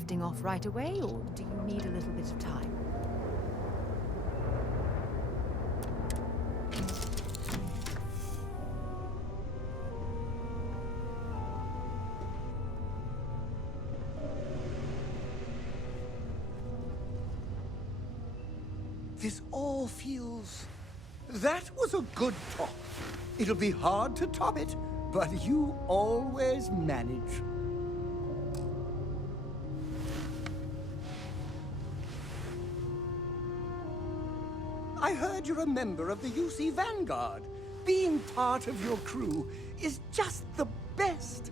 lifting off right away, or do you need a little bit of time? This all feels... That was a good talk. It'll be hard to top it, but you always manage. I heard you're a member of the UC Vanguard. Being part of your crew is just the best.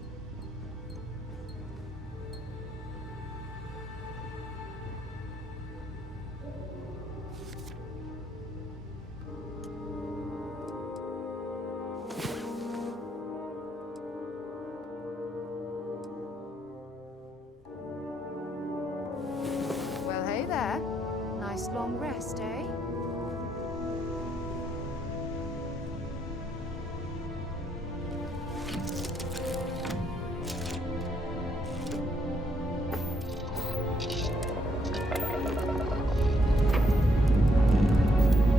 Well, hey there. Nice long rest, eh?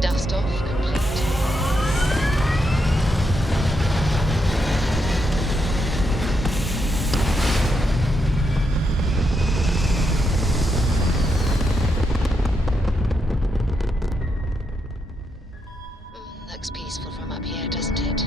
Dust off complete. Looks peaceful from up here, doesn't it?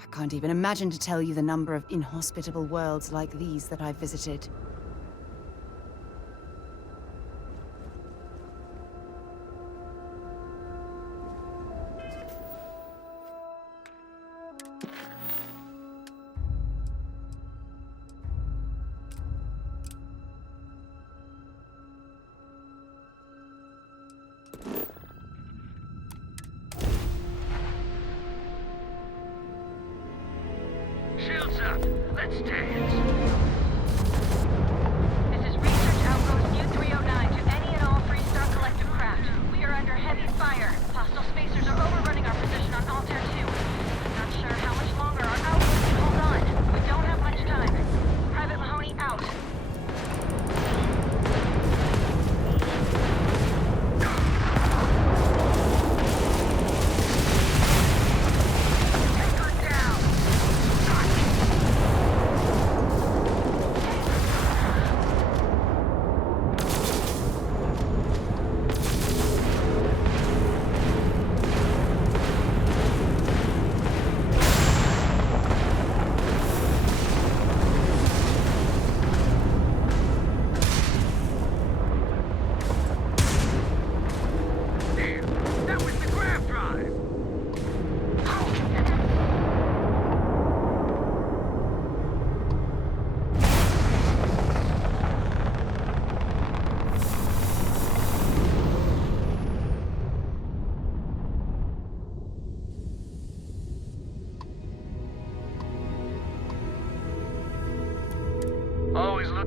I can't even imagine to tell you the number of inhospitable worlds like these that I've visited. Shields up. Let's dance. This is Research Outpost U-309 to any and all Freestar Collective craft. We are under heavy fire. Hostile spacers are overrunning our position on Altair 2. I'm not sure how much longer our outpost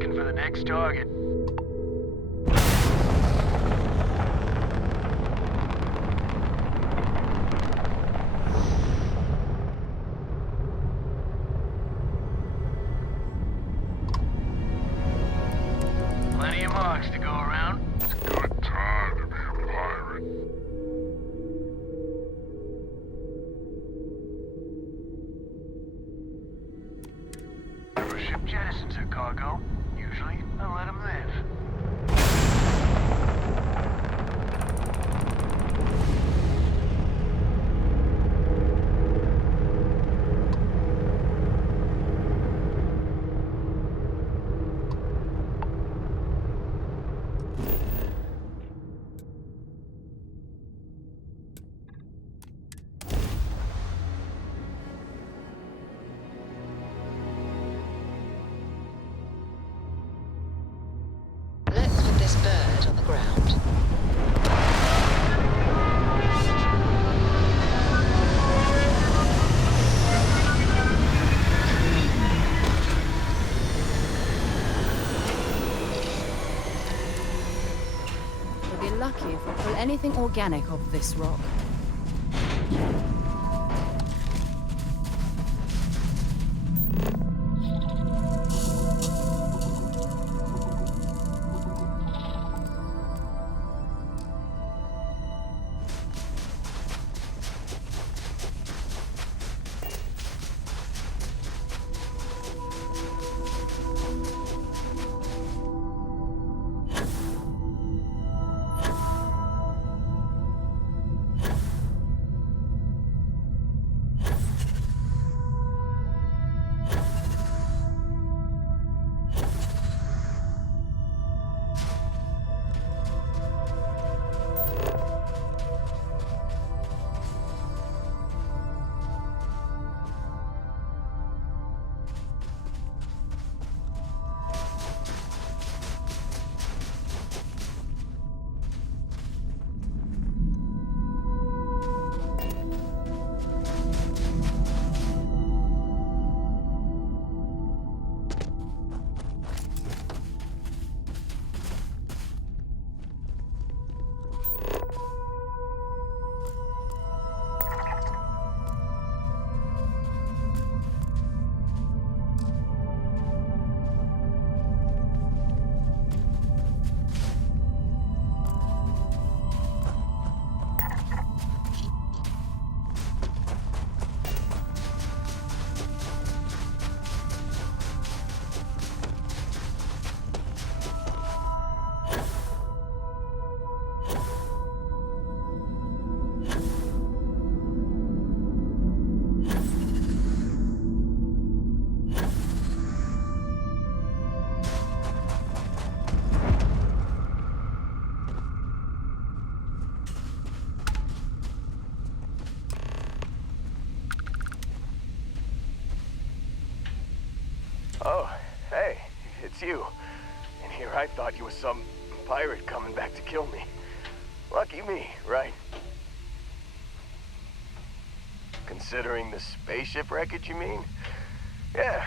looking for the next target. Plenty of marks to go around. It's a good time to be a pirate. If a ship jettisons her cargo, usually I let them live. Let's put this bird on the ground. We'll be lucky if we pull anything organic off this rock. Oh, hey, it's you. And here I thought you were some pirate coming back to kill me. Lucky me, right? Considering the spaceship wreckage, you mean? Yeah,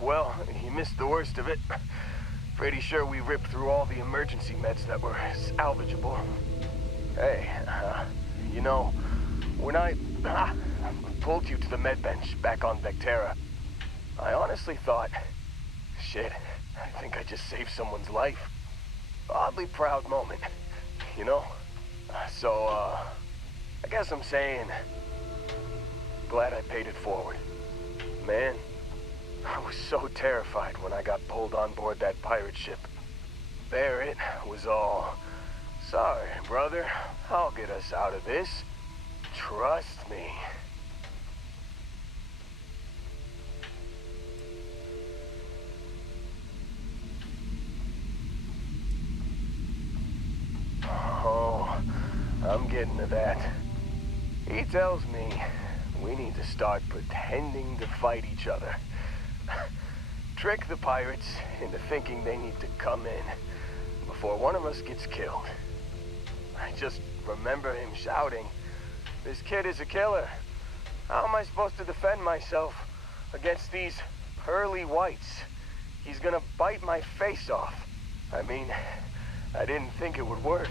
well, you missed the worst of it. Pretty sure we ripped through all the emergency meds that were salvageable. Hey, you know, when I pulled you to the med bench back on Vectera, I honestly thought, shit, I think I just saved someone's life. Oddly proud moment, you know? So, I guess I'm saying, glad I paid it forward. Man, I was so terrified when I got pulled on board that pirate ship. There it was all, sorry, brother, I'll get us out of this. Trust me. Oh, I'm getting to that. He tells me we need to start pretending to fight each other. Trick the pirates into thinking they need to come in before one of us gets killed. I just remember him shouting, "This kid is a killer. How am I supposed to defend myself against these pearly whites?" he's gonna bite my face off. I mean, I didn't think it would work,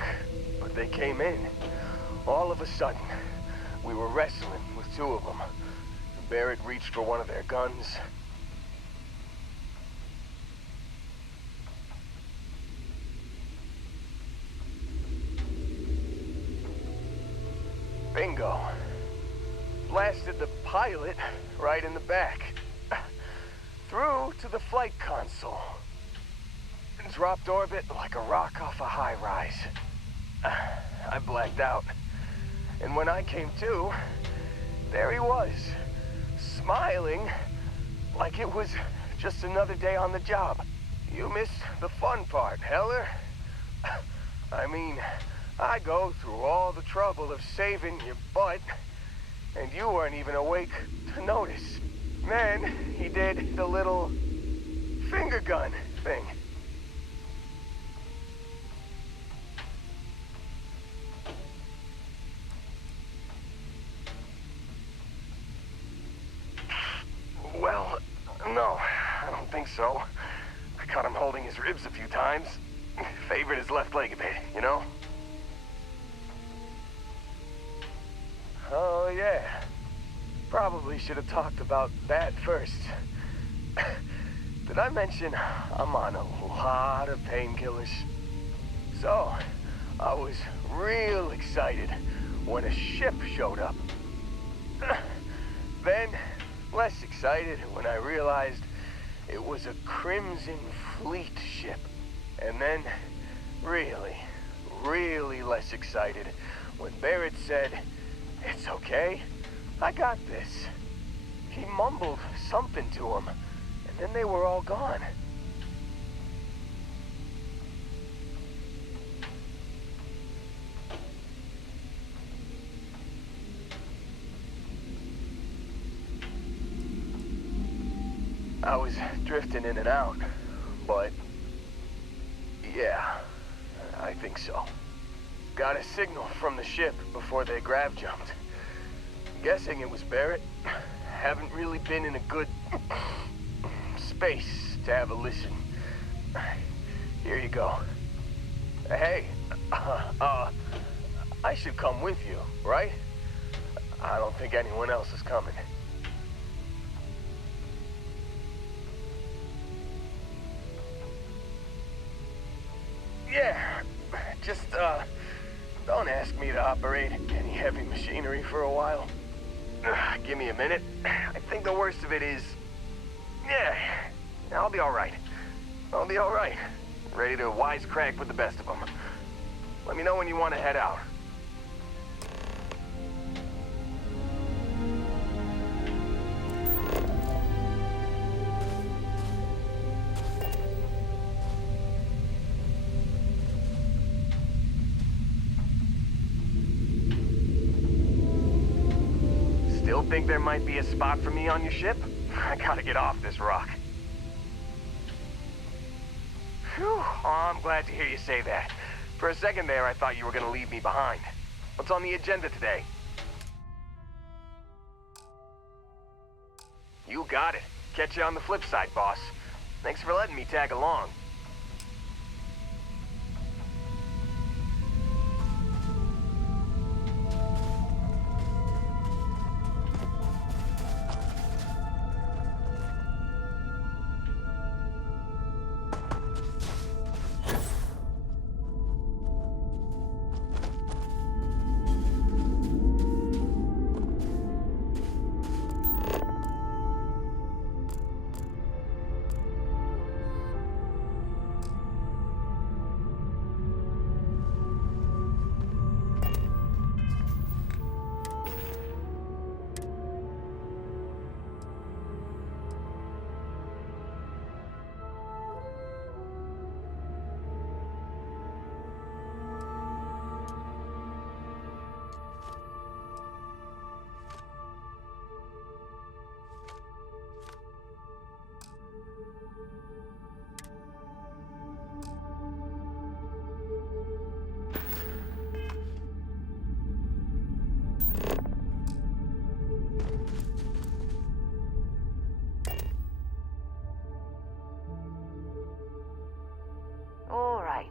but they came in. All of a sudden, we were wrestling with two of them. Barrett reached for one of their guns. Bingo. Blasted the pilot right in the back. Through to the flight console. Dropped orbit like a rock off a high-rise. I blacked out. And when I came to, there he was, smiling like it was just another day on the job. You missed the fun part, Heller. I mean, I go through all the trouble of saving your butt, and you weren't even awake to notice. Then he did the little finger gun thing. Well, no, I don't think so. I caught him holding his ribs a few times. Favored his left leg a bit, you know? Oh, yeah. Probably should have talked about that first. Did I mention I'm on a lot of painkillers? So, I was real excited when a ship showed up. Then, less excited when I realized it was a Crimson Fleet ship. And then, really less excited when Barrett said, "It's okay, I got this." He mumbled something to him, and then they were all gone. I was drifting in and out, but yeah, I think so. Got a signal from the ship before they grav jumped. Guessing it was Barrett. Haven't really been in a good space to have a listen. Here you go. Hey, I should come with you, right? I don't think anyone else is coming. Yeah, just, don't ask me to operate any heavy machinery for a while. Give me a minute. I think the worst of it is... Yeah, I'll be alright. I'll be alright. Ready to wisecrack with the best of them. Let me know when you want to head out. Still think there might be a spot for me on your ship? I gotta get off this rock. Phew, oh, I'm glad to hear you say that. For a second there, I thought you were gonna leave me behind. What's on the agenda today? You got it. Catch you on the flip side, boss. Thanks for letting me tag along.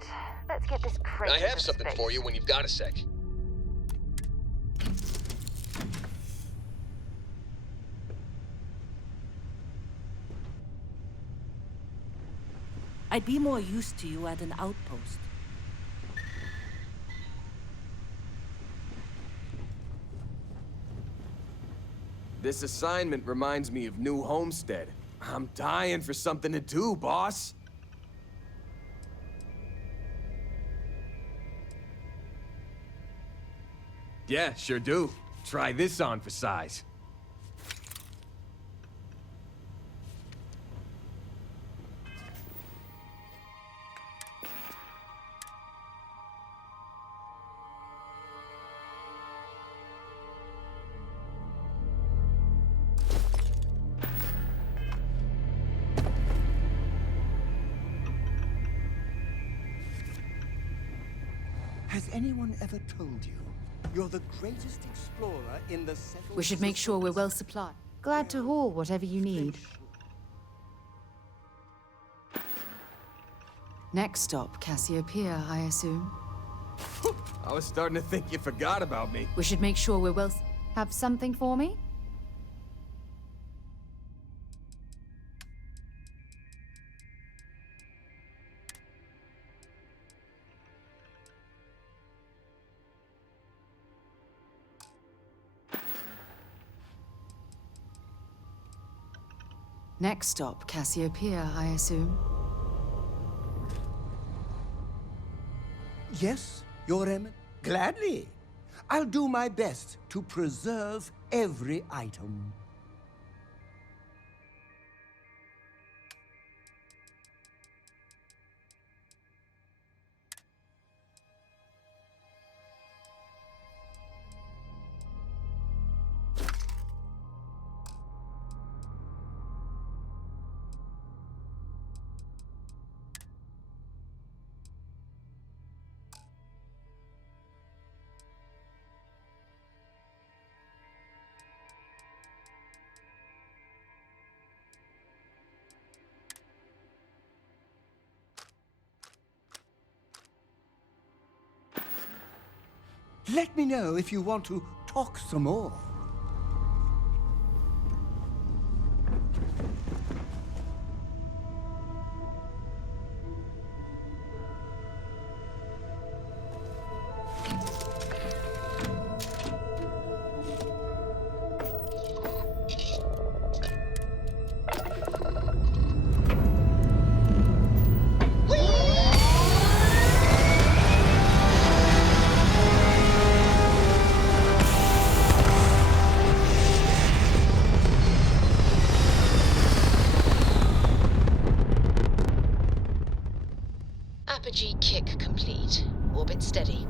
Right. Let's get this crate. I have into something space. for you when you've got a sec. I'd be more used to you at an outpost. This assignment reminds me of New Homestead. I'm dying for something to do, boss. Yeah, sure do. Try this on for size. Has anyone ever told you you're the greatest explorer in the settled We should make sure we're well systems? supplied. Glad to haul whatever you need. Next stop, Cassiopeia, I assume. I was starting to think you forgot about me. We should make sure we're well... Have something for me? Next stop, Cassiopeia, I assume. Yes, Your Eminence. Gladly. I'll do my best to preserve every item. Let me know if you want to talk some more. Apogee kick complete. Orbit steady.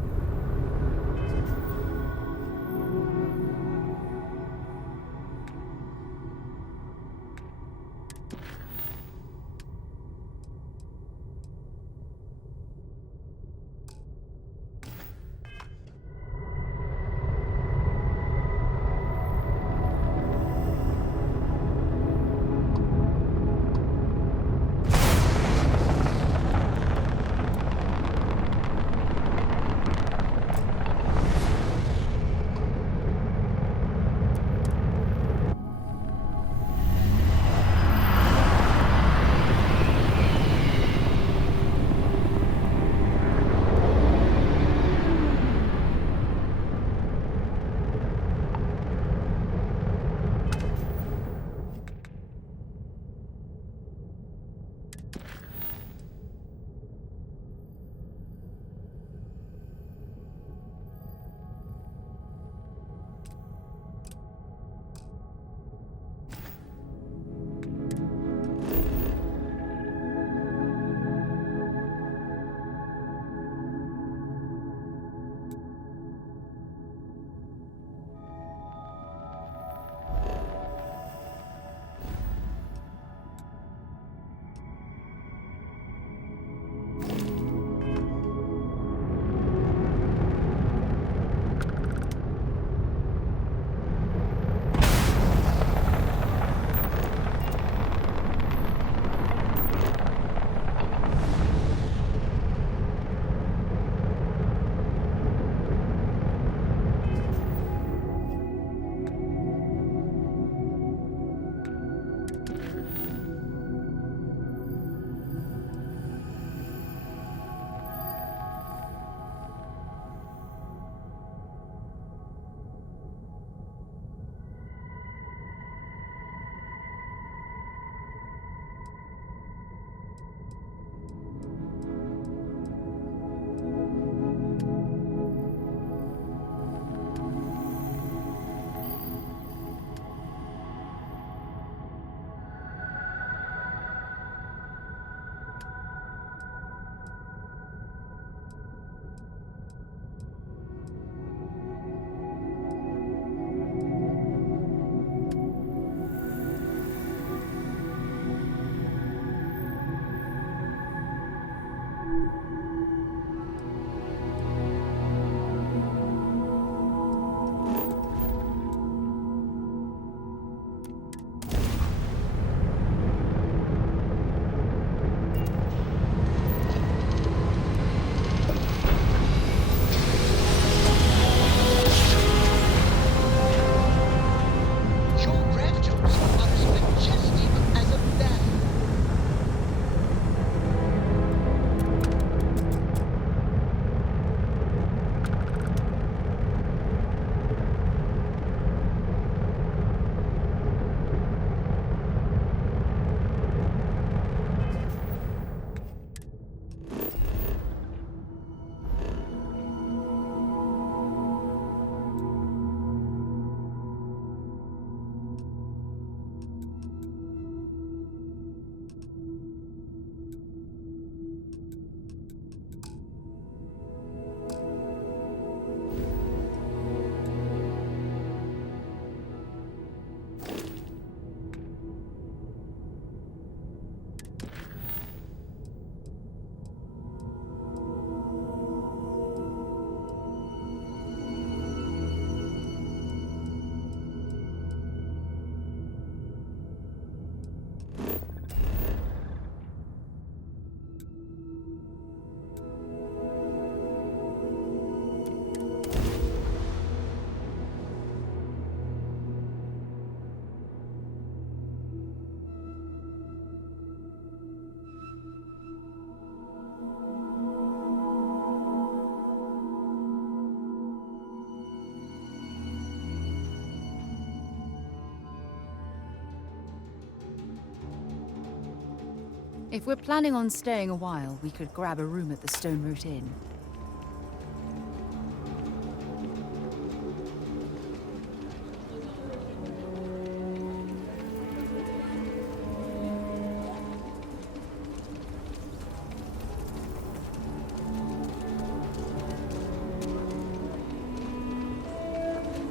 If we're planning on staying a while, we could grab a room at the Stone Root Inn.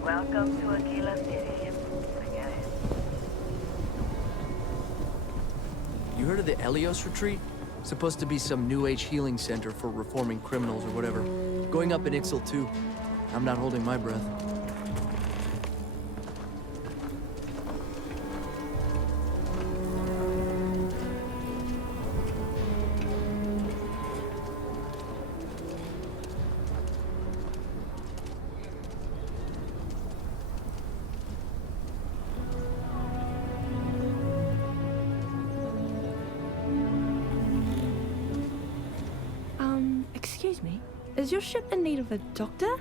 Welcome to Aquila City. Forget it. You heard of the Elios Retreat? Supposed to be some new age healing center for reforming criminals or whatever. Going up in Ixal too. I'm not holding my breath. Excuse me, is your ship in need of a doctor?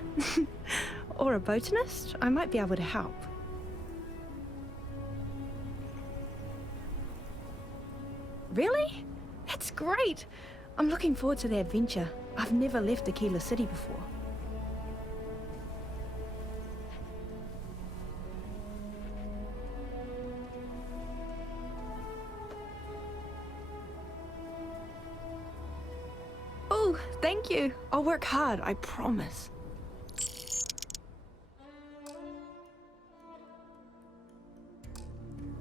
Or a botanist? I might be able to help. Really? That's great! I'm looking forward to the adventure. I've never left Aquila City before. Oh, thank you. I'll work hard, I promise.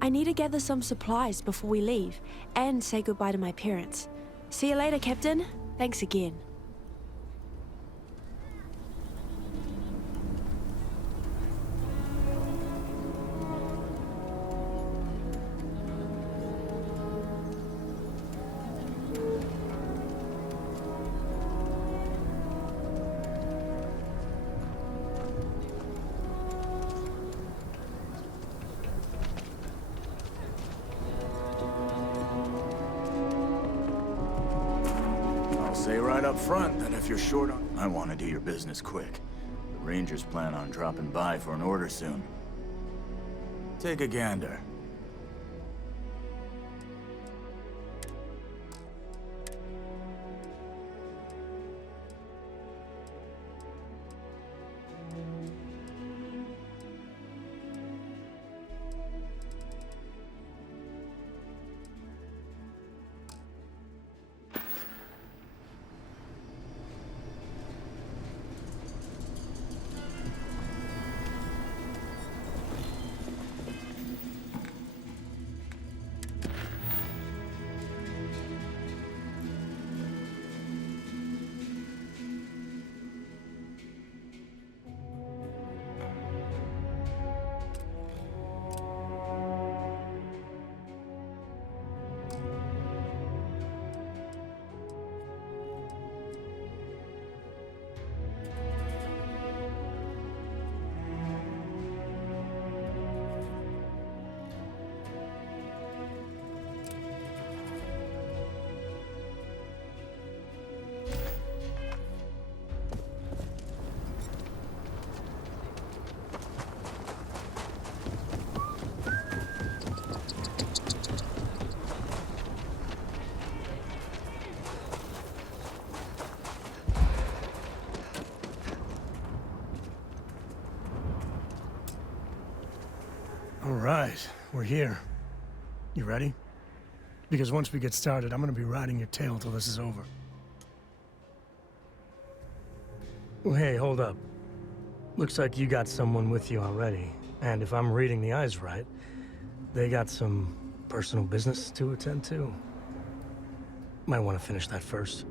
I need to gather some supplies before we leave, and say goodbye to my parents. See you later, Captain. Thanks again. Say right up front that if you're short on... I want to do your business quick. The Rangers plan on dropping by for an order soon. Take a gander. All right, we're here. You ready? Because once we get started, I'm gonna be riding your tail till this is over. Well, hey, hold up. Looks like you got someone with you already. And if I'm reading the eyes right, they got some personal business to attend to. Might want to finish that first.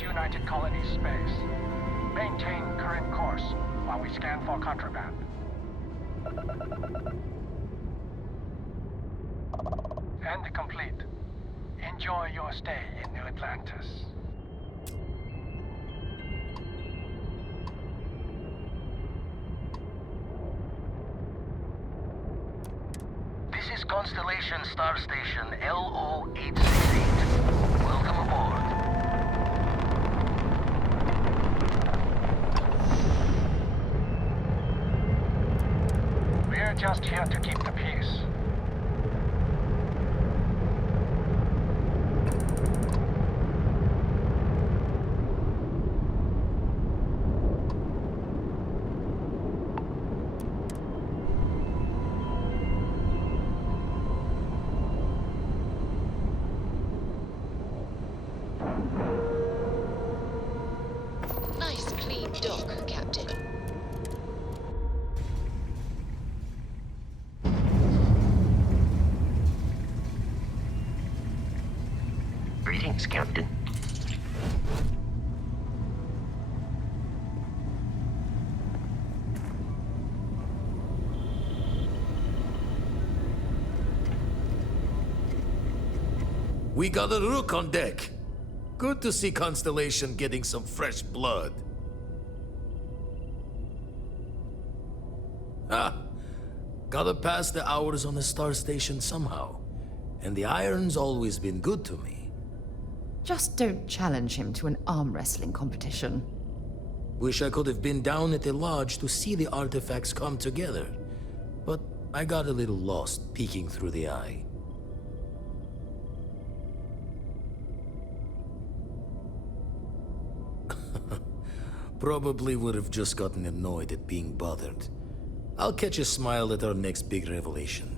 United Colonies space. Maintain current course while we scan for contraband. and complete. Enjoy your stay in New Atlantis. This is Constellation Star Station LO-868. Welcome aboard. We're just here to keep the peace. Nice clean dock, Captain. Greetings, Captain. We got a rook on deck. Good to see Constellation getting some fresh blood. Ah, gotta pass the hours on the Star Station somehow. And the iron's always been good to me. Just don't challenge him to an arm wrestling competition. Wish I could have been down at the lodge to see the artifacts come together. But I got a little lost peeking through the eye. Probably would have just gotten annoyed at being bothered. I'll catch a smile at our next big revelation.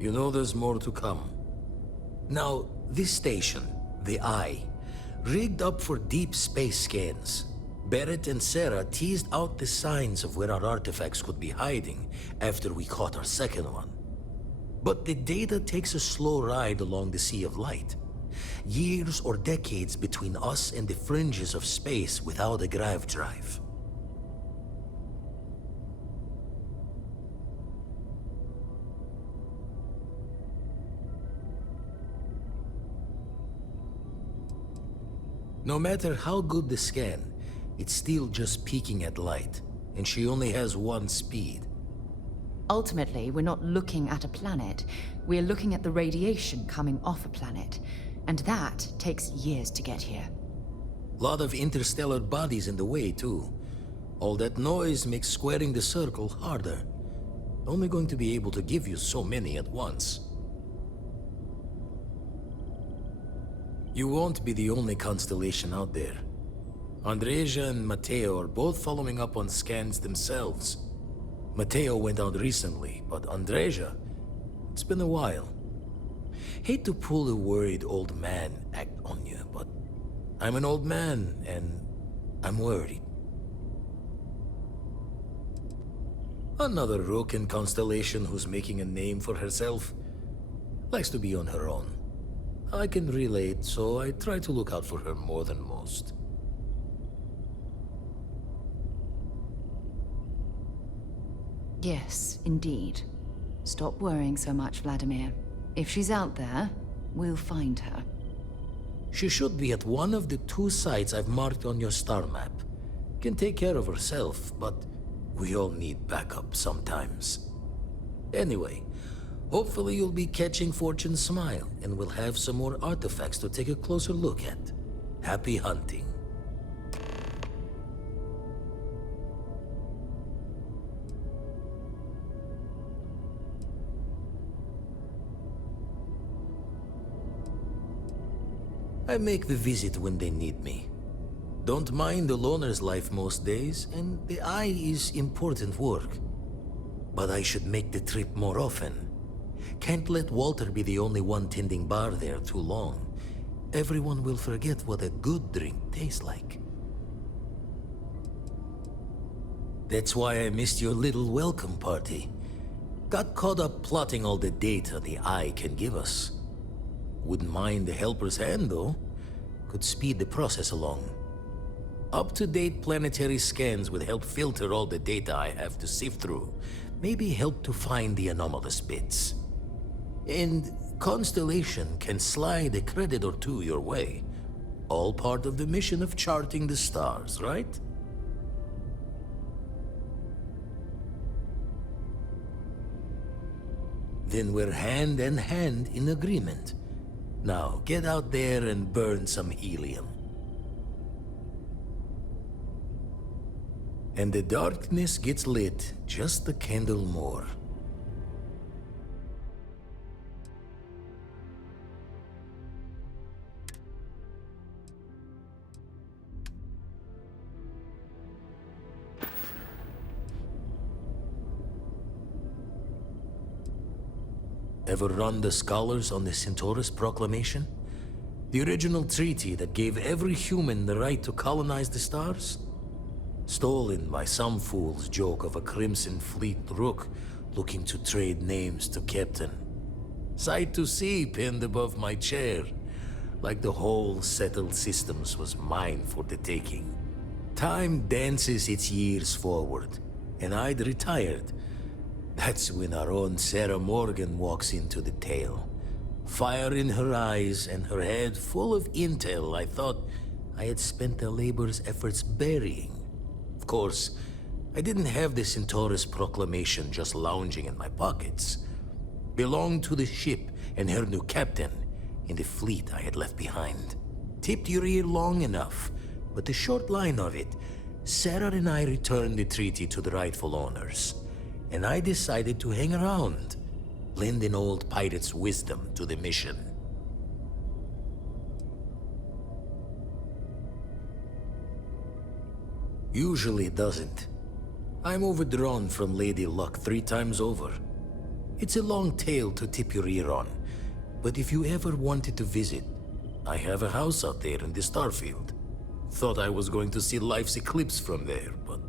You know there's more to come. Now, this station, the Eye, rigged up for deep space scans. Barrett and Sarah teased out the signs of where our artifacts could be hiding after we caught our second one. But the data takes a slow ride along the Sea of Light. Years or decades between us and the fringes of space without a grav drive. No matter how good the scan, it's still just peeking at light, and she only has one speed. Ultimately, we're not looking at a planet. We're looking at the radiation coming off a planet. And that takes years to get here. Lot of interstellar bodies in the way, too. All that noise makes squaring the circle harder. Only going to be able to give you so many at once. You won't be the only constellation out there. Andreja and Mateo are both following up on scans themselves. Mateo went out recently, but Andreja, it's been a while. Hate to pull a worried old man act on you, but I'm an old man, and I'm worried. Another rook in Constellation who's making a name for herself. Likes to be on her own. I can relate, so I try to look out for her more than most. Yes, indeed. Stop worrying so much, Vladimir. If she's out there, we'll find her. She should be at one of the 2 sites I've marked on your star map. Can take care of herself, but we all need backup sometimes. Anyway, hopefully you'll be catching Fortune's smile, and we'll have some more artifacts to take a closer look at. Happy hunting. I make the visit when they need me. Don't mind the loner's life most days, and the Eye is important work. But I should make the trip more often. Can't let Walter be the only one tending bar there too long. Everyone will forget what a good drink tastes like. That's why I missed your little welcome party. Got caught up plotting all the data the Eye can give us. Wouldn't mind a helper's hand, though. Could speed the process along. Up-to-date planetary scans would help filter all the data I have to sift through. Maybe help to find the anomalous bits. And Constellation can slide a credit or two your way. All part of the mission of charting the stars, right? Then we're hand in hand in agreement. Now, get out there and burn some helium. And the darkness gets lit just a candle more. Ever run the scholars on the Centaurus Proclamation? The original treaty that gave every human the right to colonize the stars? Stolen by some fool's joke of a Crimson Fleet rook looking to trade names to Captain. Sight to see pinned above my chair, like the whole settled systems was mine for the taking. Time dances its years forward, and I'd retired. That's when our own Sarah Morgan walks into the tale. Fire in her eyes and her head full of intel I thought I had spent the labor's efforts burying. Of course, I didn't have the Centaurus Proclamation just lounging in my pockets. Belonged to the ship and her new captain in the fleet I had left behind. Tipped your ear long enough, but the short line of it, Sarah and I returned the treaty to the rightful owners. And I decided to hang around, lend an old pirate's wisdom to the mission. Usually it doesn't. I'm overdrawn from Lady Luck 3 times over. It's a long tale to tip your ear on, but if you ever wanted to visit, I have a house out there in the Starfield. Thought I was going to see life's eclipse from there, but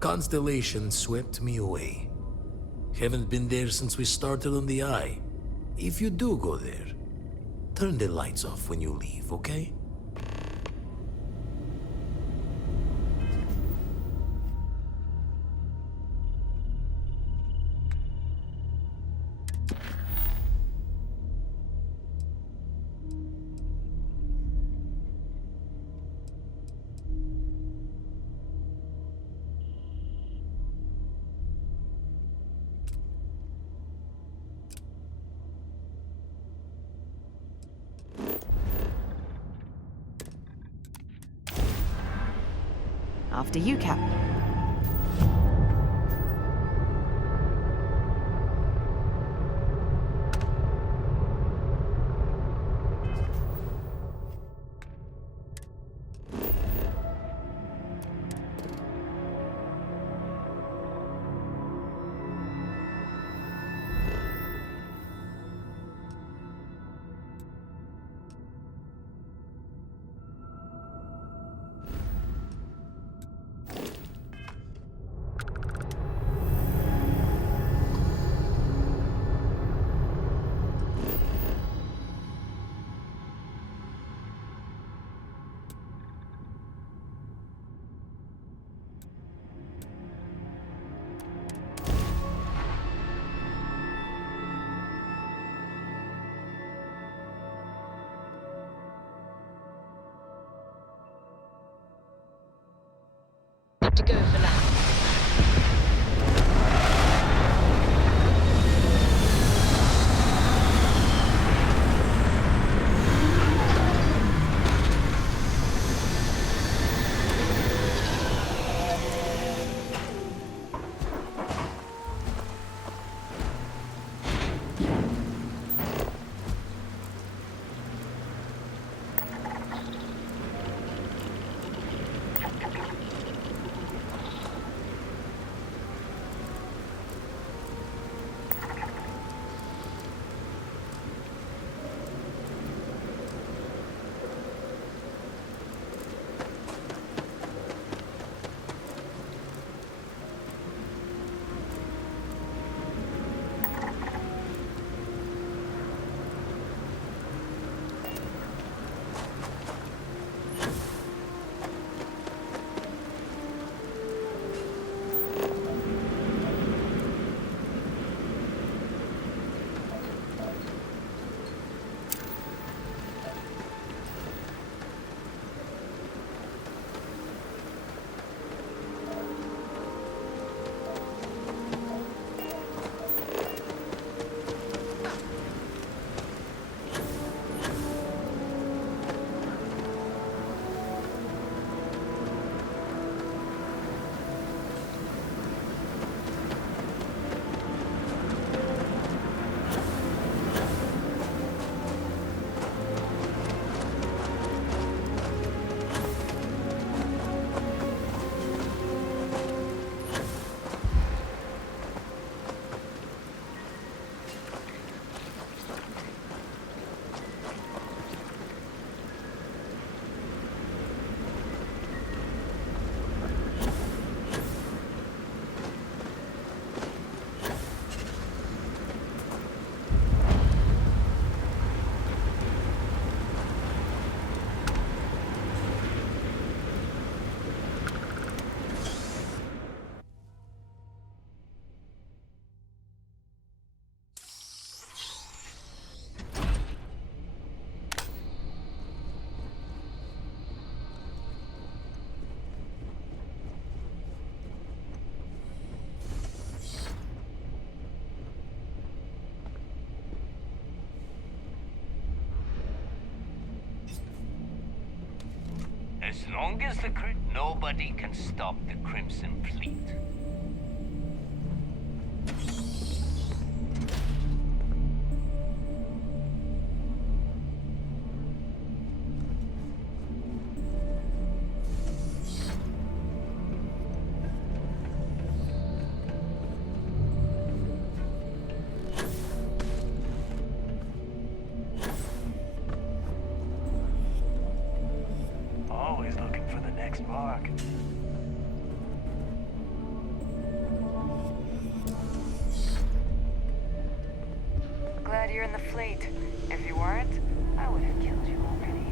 Constellation swept me away. Haven't been there since we started on the Eye. If you do go there, turn the lights off when you leave, okay? After you, Cap. To go for now. As long as nobody can stop the Crimson Fleet. Always looking for the next mark. Glad you're in the fleet. If you weren't, I would have killed you already.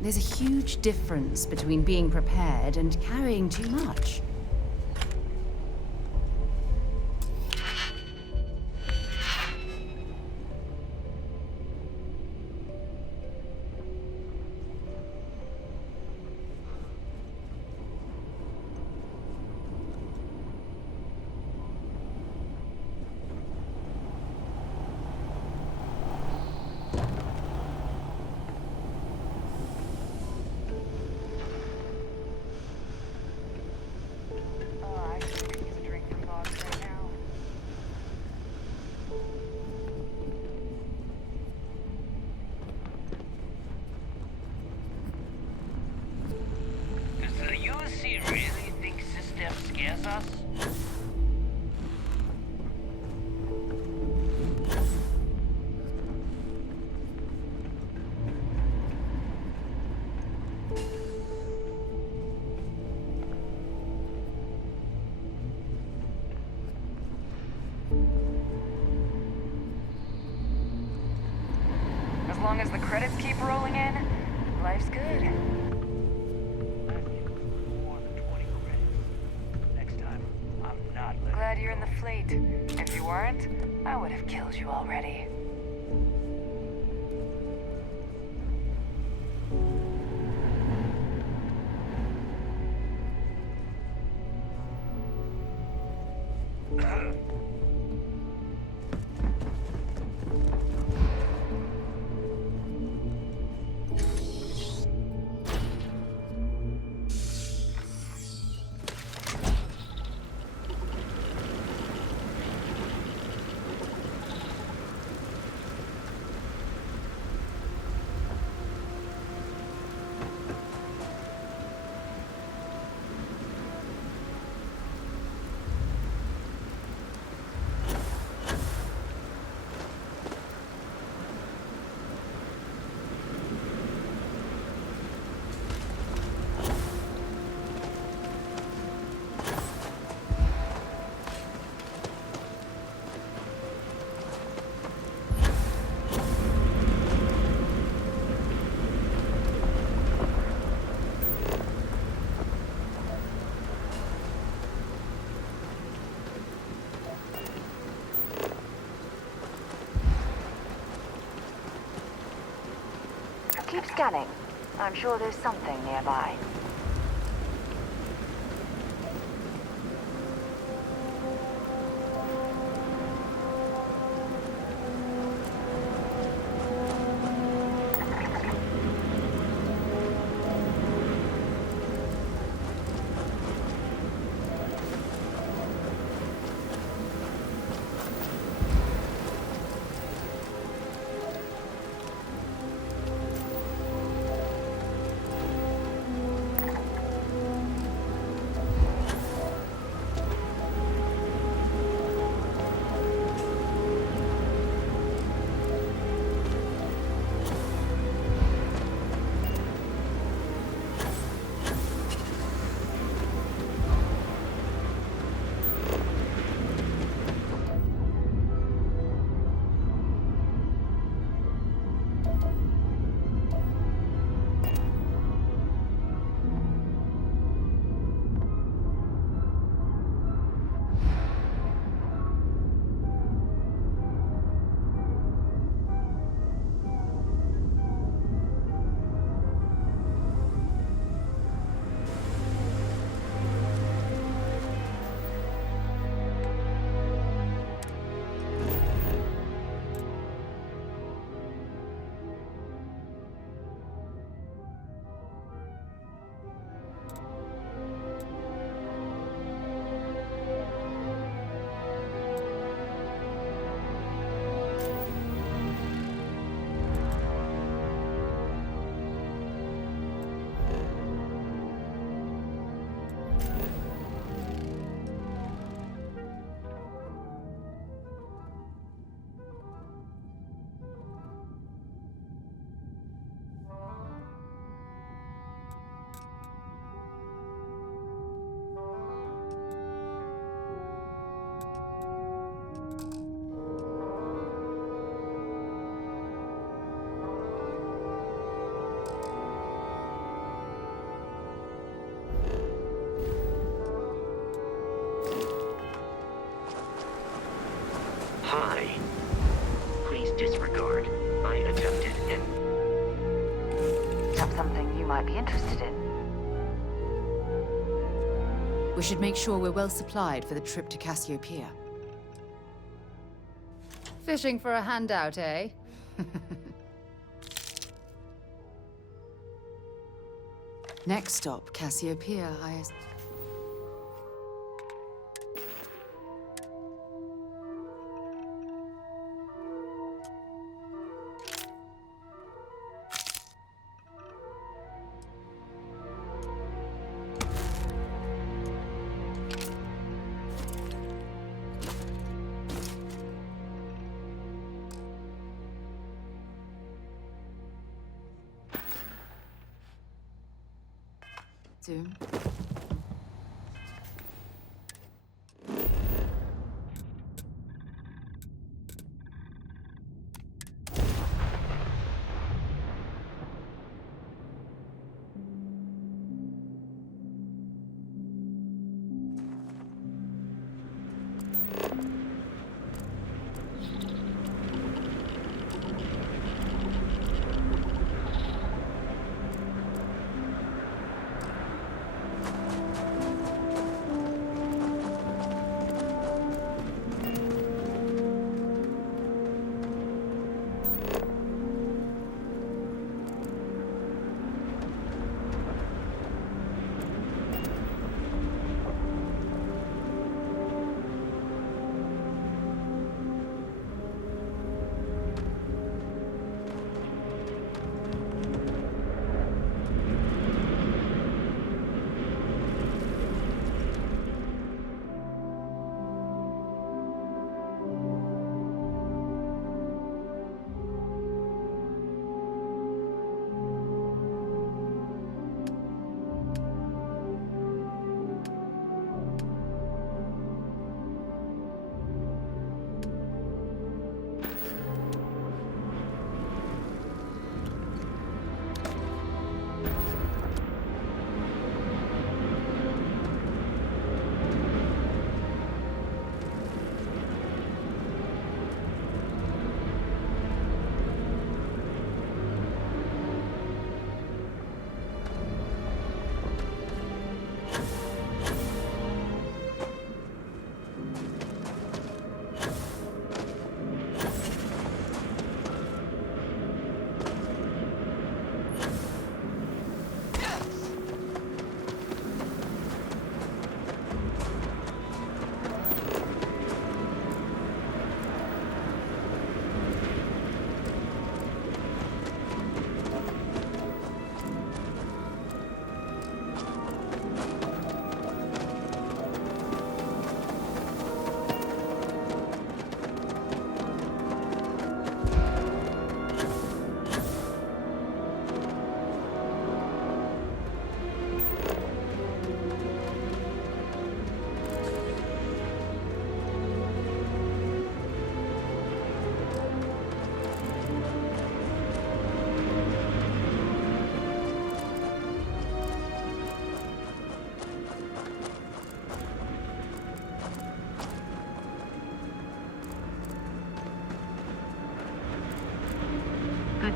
There's a huge difference between being prepared and carrying too much. Does the USC really think System scares us? As long as the credits keep rolling in, life's good. Next time, I'm not letting Glad you're in the fleet. If you weren't, I would have killed you already. Keep scanning. I'm sure there's something nearby. Hi. Please disregard. I attempted and... That's something you might be interested in. We should make sure we're well supplied for the trip to Cassiopeia. Fishing for a handout, eh? Next stop, Cassiopeia, Zoom.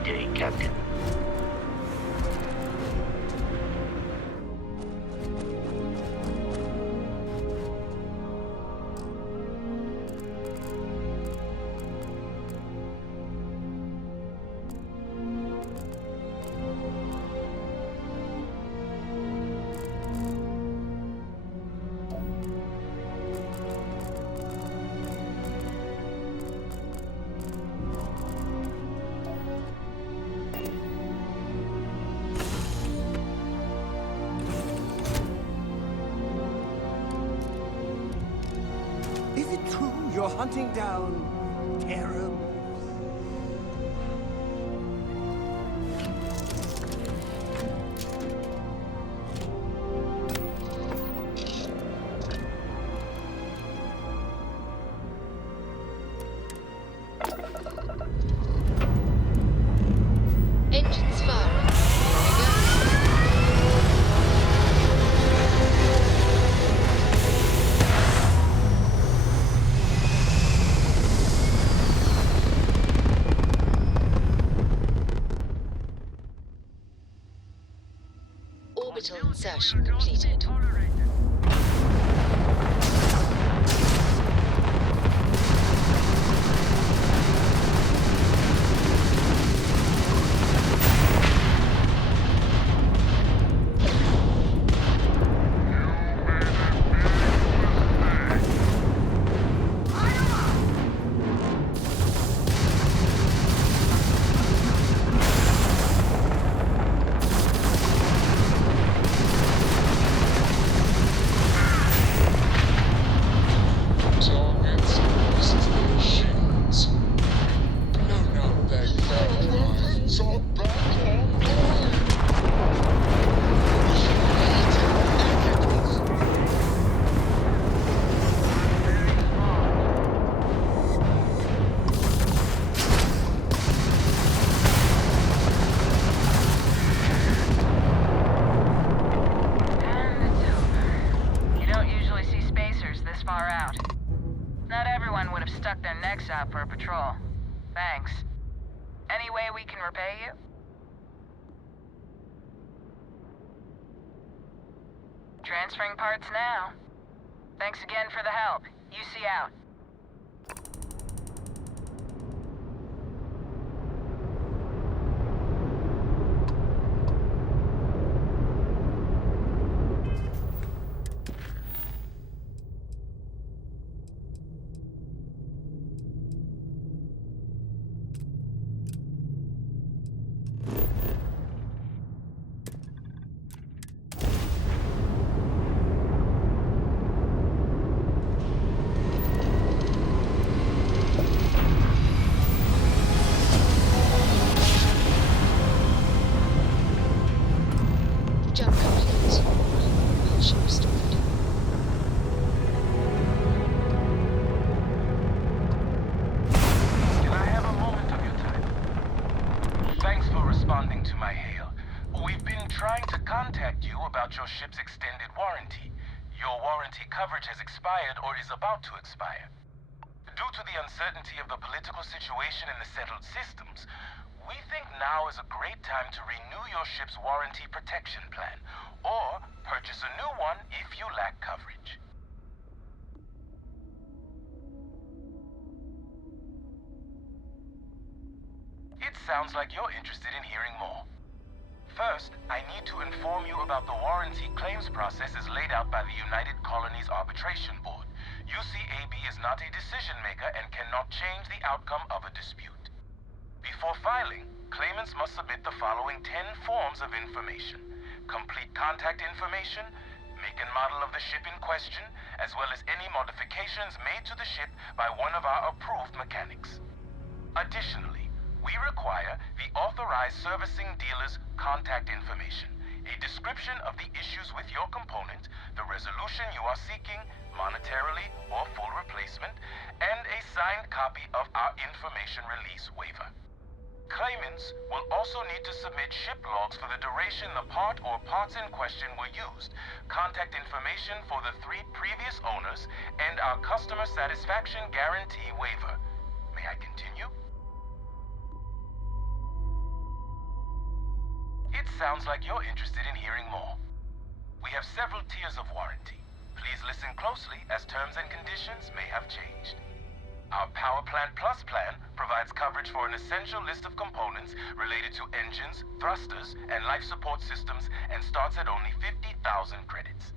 Good day, Captain. Is it true you're hunting down terror? Engines firing. Orbital insertion completed. out for a patrol. Thanks. Any way we can repay you? Transferring parts now. Thanks again for the help. UC out. Jump complete. Motion restored. Can I have a moment of your time? Thanks for responding to my hail. We've been trying to contact you about your ship's extended warranty. Your warranty coverage has expired or is about to expire. Due to the uncertainty of the political situation in the settled systems, we think now is a great time to renew your ship's warranty protection plan, or purchase a new one if you lack coverage. It sounds like you're interested in hearing more. First, I need to inform you about the warranty claims process as laid out by the United Colonies Arbitration Board. UCAB is not a decision maker and cannot change the outcome of a dispute. Before filing, claimants must submit the following 10 forms of information: complete contact information, make and model of the ship in question, as well as any modifications made to the ship by one of our approved mechanics. Additionally, we require the authorized servicing dealer's contact information, a description of the issues with your component, the resolution you are seeking, monetarily or full replacement, and a signed copy of our information release waiver. Claimants will also need to submit ship logs for the duration the part or parts in question were used, contact information for the 3 previous owners, and our customer satisfaction guarantee waiver. May I continue? sounds like you're interested in hearing more. We have several tiers of warranty. Please listen closely as terms and conditions may have changed. Our Power Plant Plus plan provides coverage for an essential list of components related to engines, thrusters, and life support systems and starts at only 50,000 credits.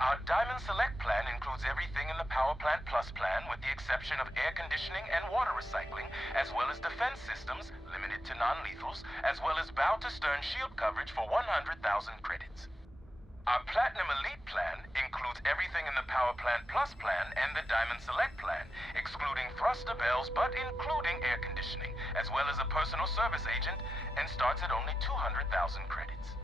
Our Diamond Select plan includes everything in the Power Plant Plus plan with the exception of air conditioning and water recycling, as well as defense systems, limited to non-lethals, as well as bow-to-stern shield coverage for 100,000 credits. Our Platinum Elite plan includes everything in the Power Plant Plus plan and the Diamond Select plan, excluding thruster bells but including air conditioning, as well as a personal service agent, and starts at only 200,000 credits.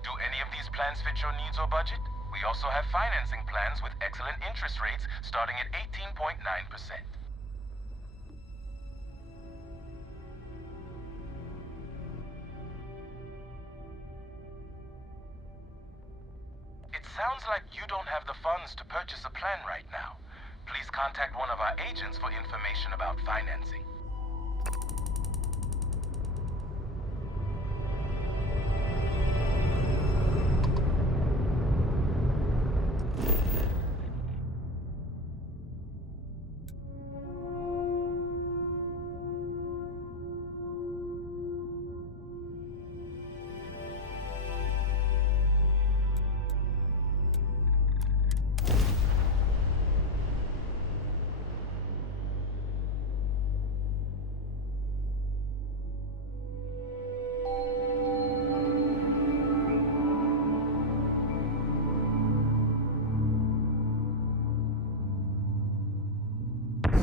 Do any of these plans fit your needs or budget? We also have financing plans with excellent interest rates starting at 18.9%. It sounds like you don't have the funds to purchase a plan right now. Please contact one of our agents for information about financing.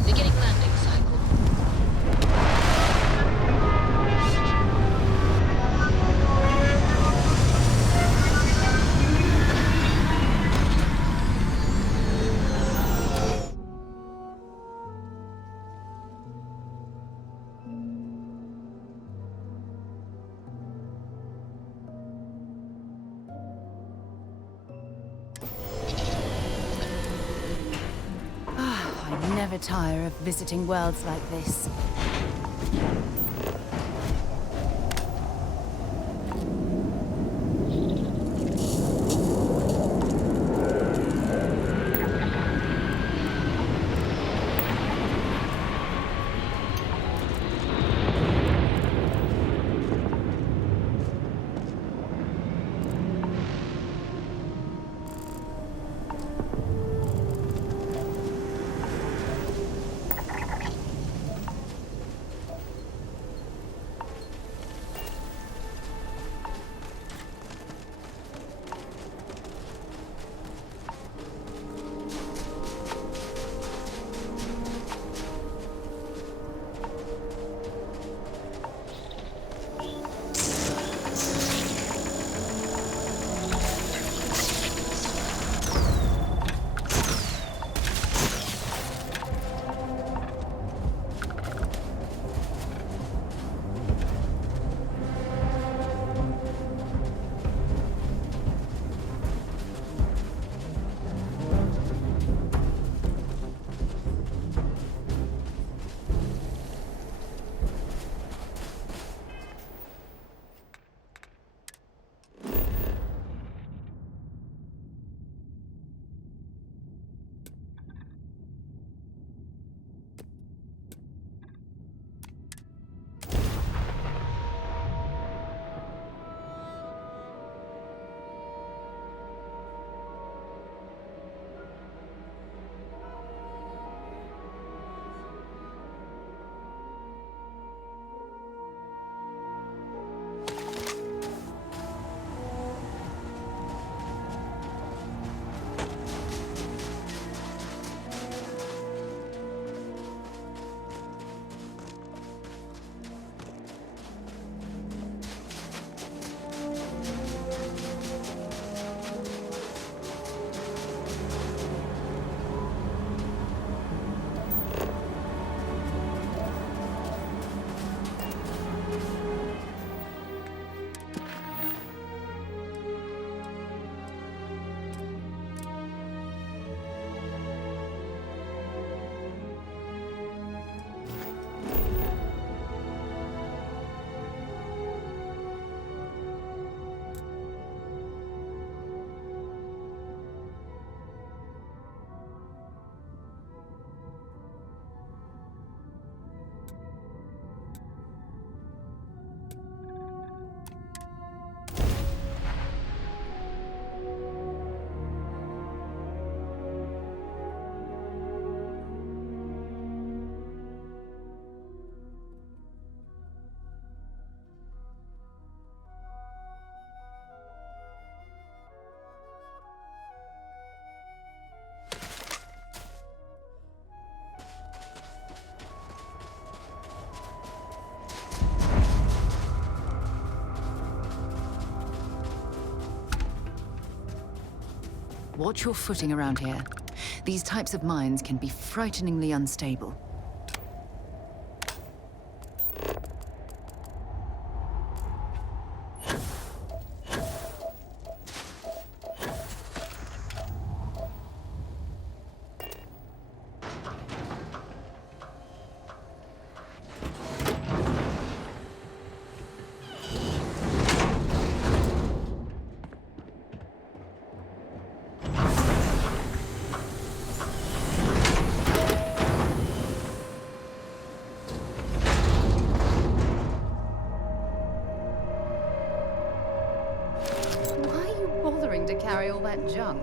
Beginning landing cycle. I never tire of visiting worlds like this. Watch your footing around here. These types of mines can be frighteningly unstable. Why are you bothering to carry all that junk?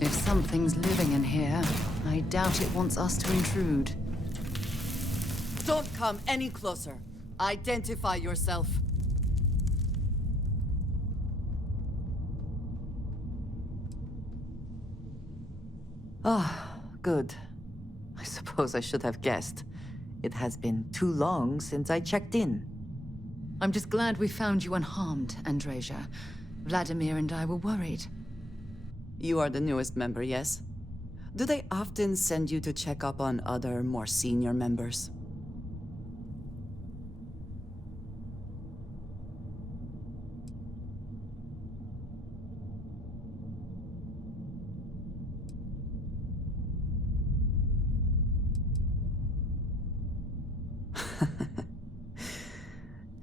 If something's living in here, I doubt it wants us to intrude. Don't come any closer. Identify yourself. Ah, good. I suppose I should have guessed. It has been too long since I checked in. I'm just glad we found you unharmed, Andreja. Vladimir and I were worried. You are the newest member, yes? Do they often send you to check up on other, more senior members?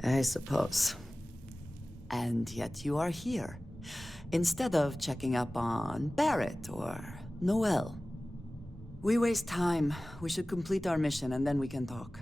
I suppose. And yet you are here, instead of checking up on Barrett or Noel. We waste time. We should complete our mission and then we can talk.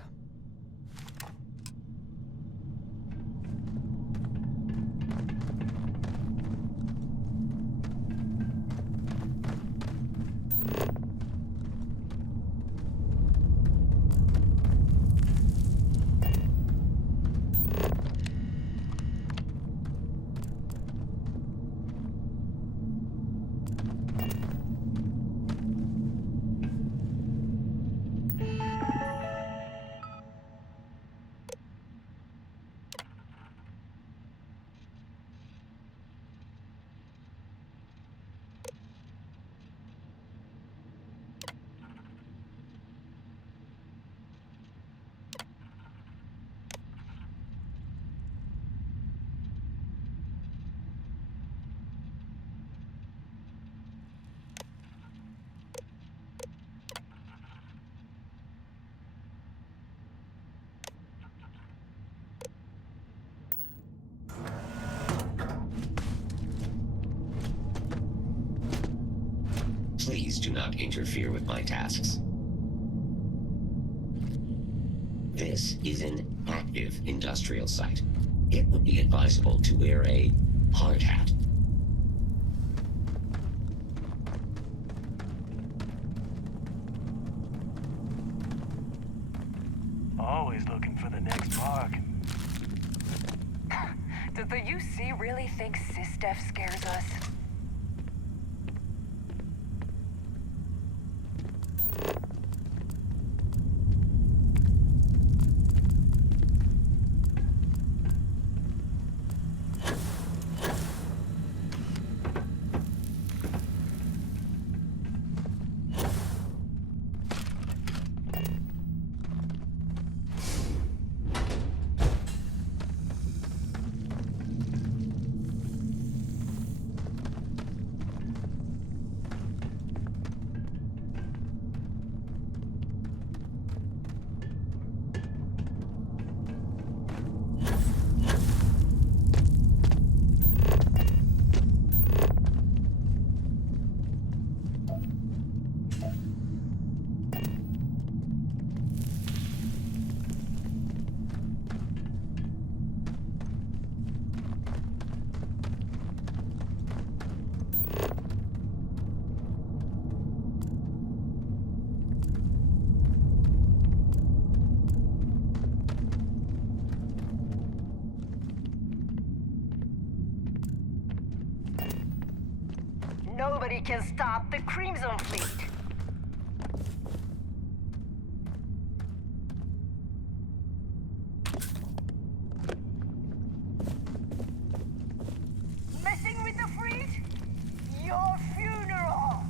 Please do not interfere with my tasks. This is an active industrial site. It would be advisable to wear a hard hat. Always looking for the next mark. Does the UC really think SysDef scares us? Nobody can stop the Crimson Fleet. Messing with the fleet? Your funeral!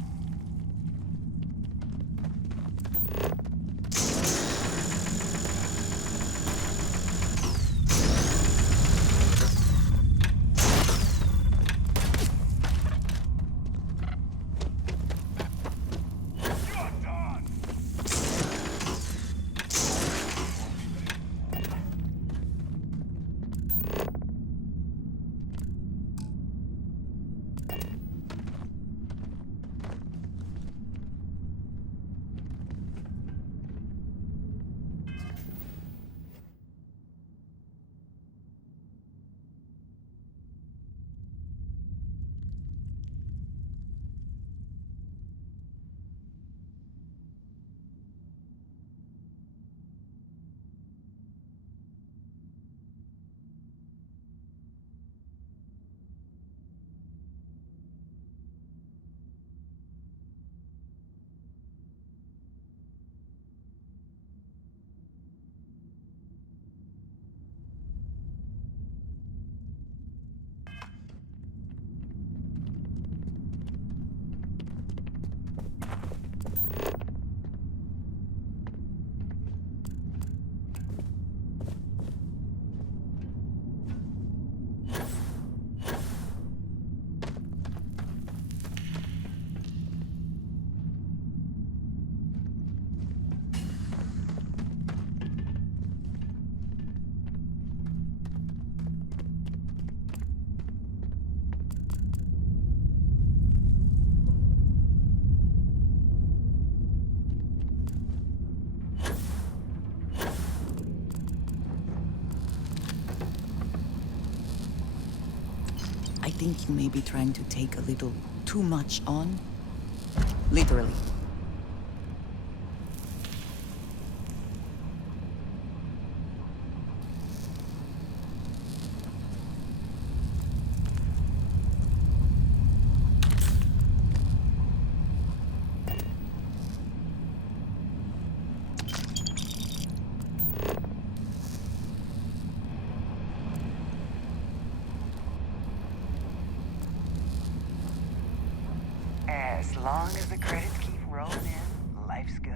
I think you may be trying to take a little too much on. Literally. As long as the credits keep rolling in, life's good.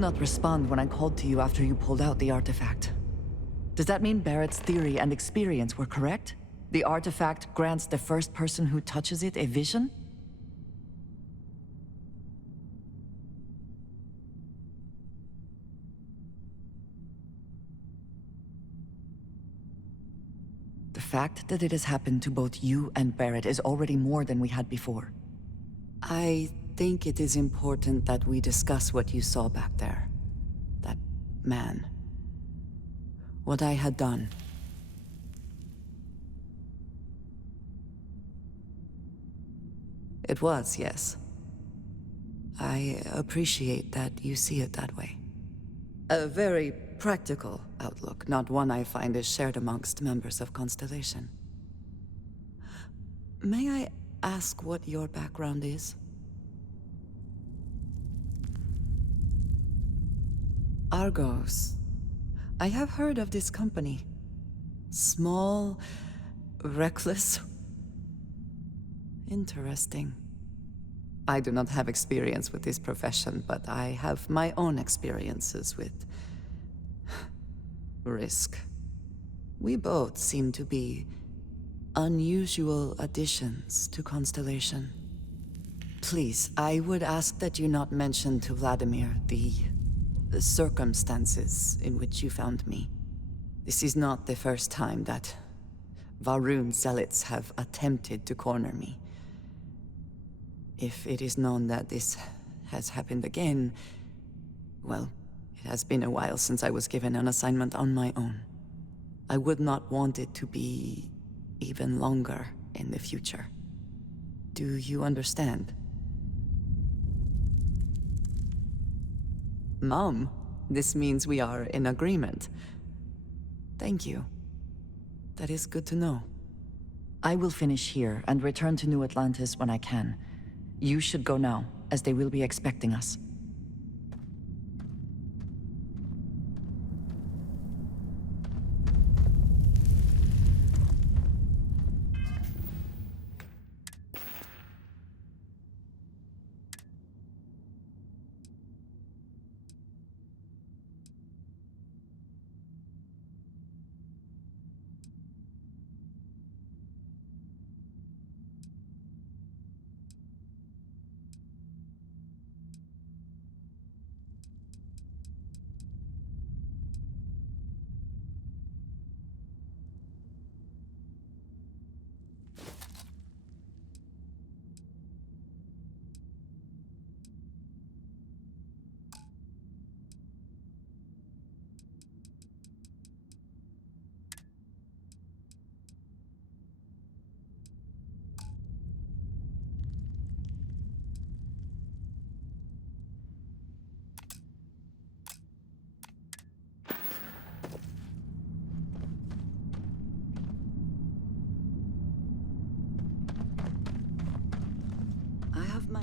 not respond when I called to you after you pulled out the artifact. Does that mean Barrett's theory and experience were correct? The artifact grants the first person who touches it a vision? The fact that it has happened to both you and Barrett is already more than we had before. I think it is important that we discuss what you saw back there. That man. What I had done. It was, yes. I appreciate that you see it that way. A very practical outlook, not one I find is shared amongst members of Constellation. May I ask what your background is? Argos. I have heard of this company. Small, reckless. Interesting. I do not have experience with this profession, but I have my own experiences with risk. We both seem to be unusual additions to Constellation. Please, I would ask that you not mention to Vladimir the circumstances in which you found me. This is not the first time that Varun zealots have attempted to corner me. If it is known that this has happened again, well, it has been a while since I was given an assignment on my own. I would not want it to be even longer in the future. Do you understand? Mom, this means we are in agreement. Thank you. That is good to know. I will finish here and return to New Atlantis when I can. You should go now, as they will be expecting us.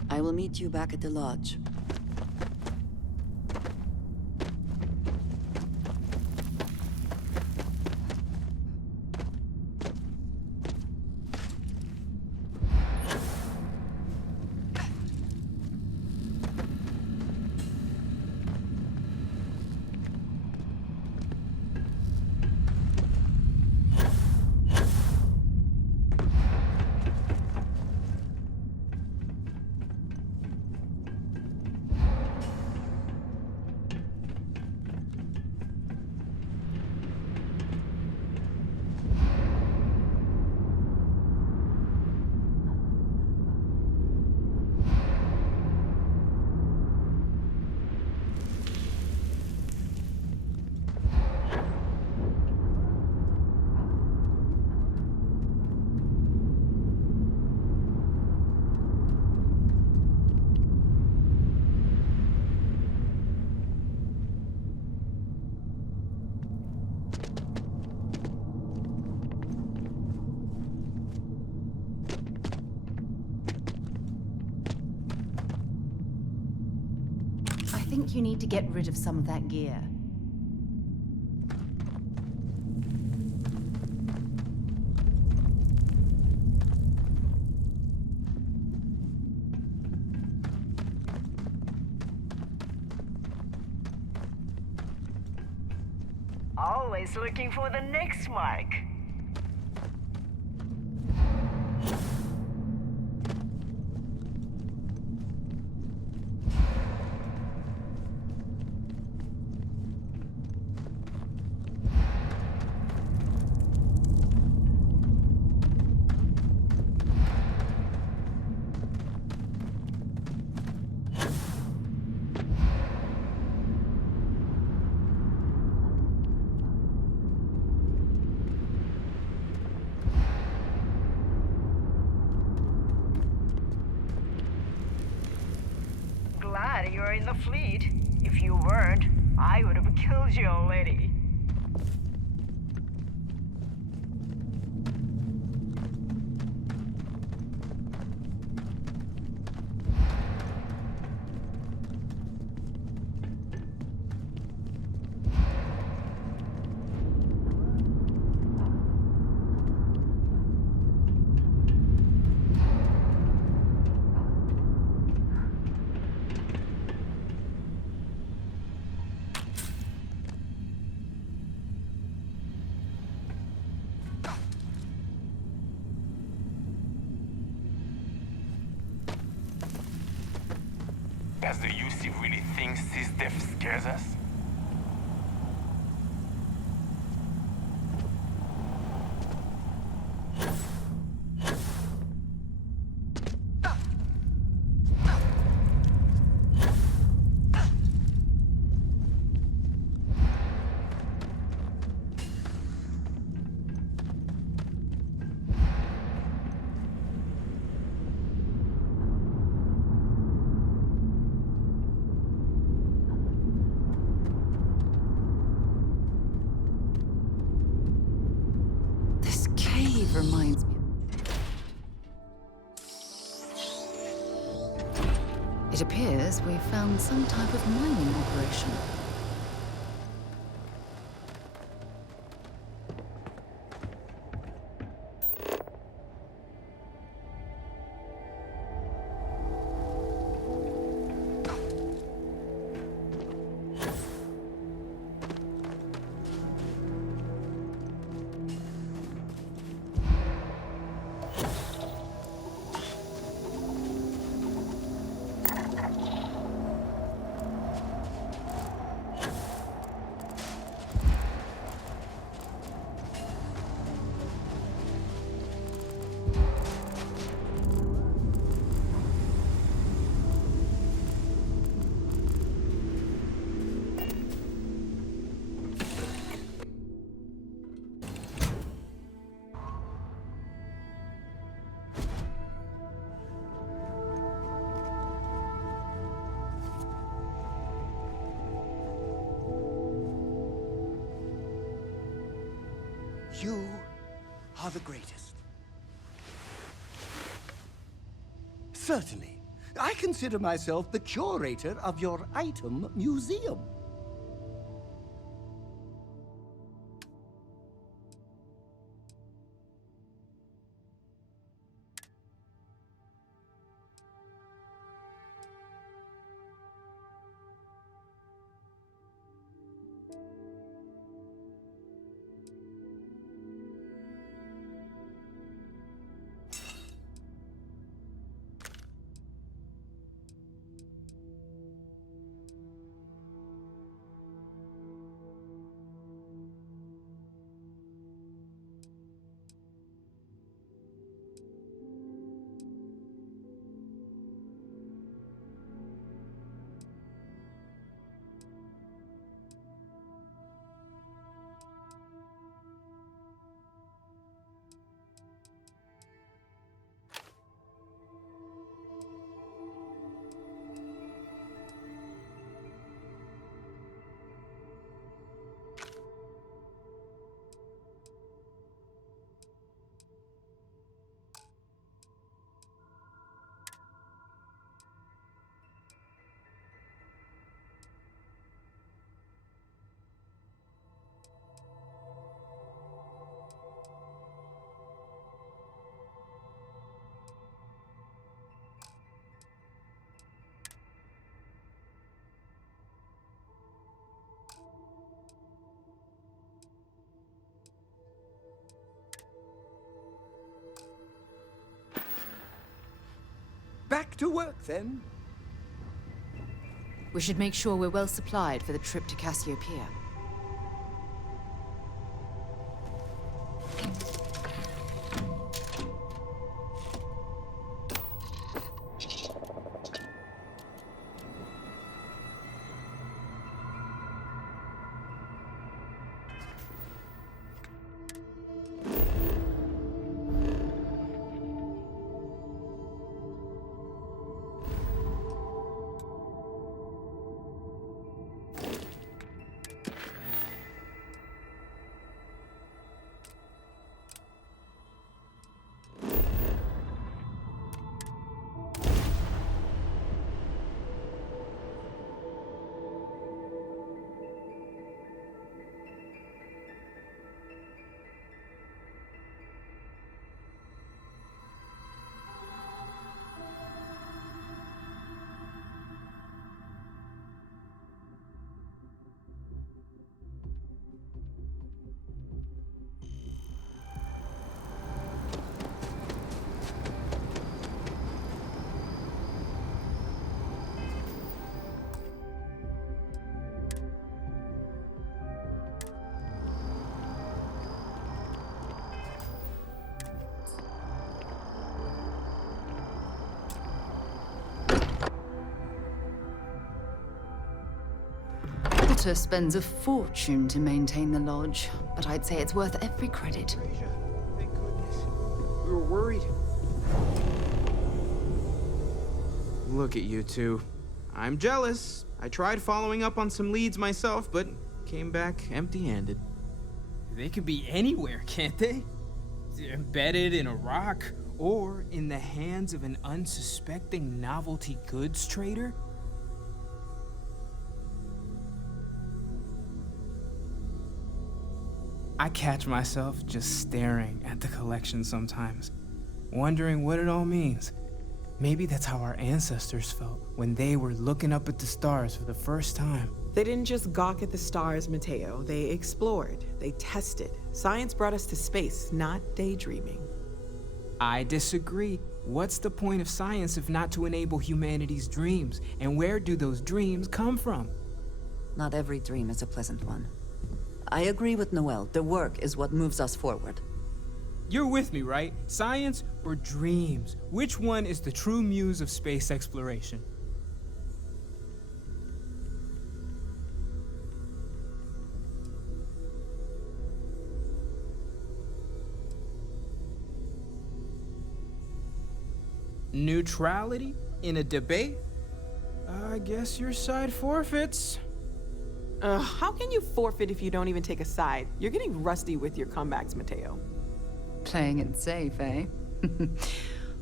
I will meet you back at the lodge. I think you need to get rid of some of that gear. Always looking for the next mark. Glad you're in the fleet. If you weren't, I would have killed you already. Does the UC really think SysDef scares us? This cave reminds me. It appears we found some type of mining operation. You are the greatest. Certainly. I consider myself the curator of your item museum. back to work then. We should make sure we're well supplied for the trip to Cassiopeia. Potter spends a fortune to maintain the lodge, but I'd say it's worth every credit. Thank goodness. We were worried. Look at you two. I'm jealous. I tried following up on some leads myself, but came back empty-handed. They could be anywhere, can't they? Embedded in a rock, or in the hands of an unsuspecting novelty goods trader? I catch myself just staring at the collection sometimes, wondering what it all means. Maybe that's how our ancestors felt when they were looking up at the stars for the first time. They didn't just gawk at the stars, Mateo. They explored. They tested. Science brought us to space, not daydreaming. I disagree. What's the point of science if not to enable humanity's dreams? And where do those dreams come from? Not every dream is a pleasant one. I agree with Noel. The work is what moves us forward. You're with me, right? Science or dreams? Which one is the true muse of space exploration? Neutrality in a debate? I guess your side forfeits. How can you forfeit if you don't even take a side? You're getting rusty with your comebacks, Mateo. Playing it safe, eh?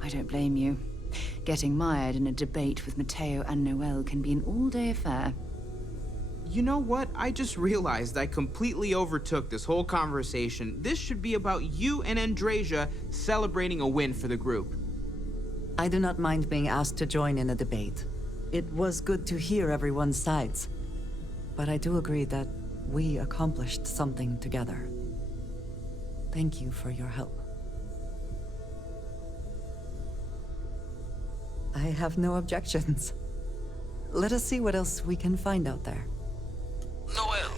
I don't blame you. Getting mired in a debate with Mateo and Noel can be an all-day affair. You know what? I just realized I completely overtook this whole conversation. This should be about you and Andrasia celebrating a win for the group. I do not mind being asked to join in a debate. It was good to hear everyone's sides. But I do agree that we accomplished something together. Thank you for your help. I have no objections. Let us see what else we can find out there. Noel,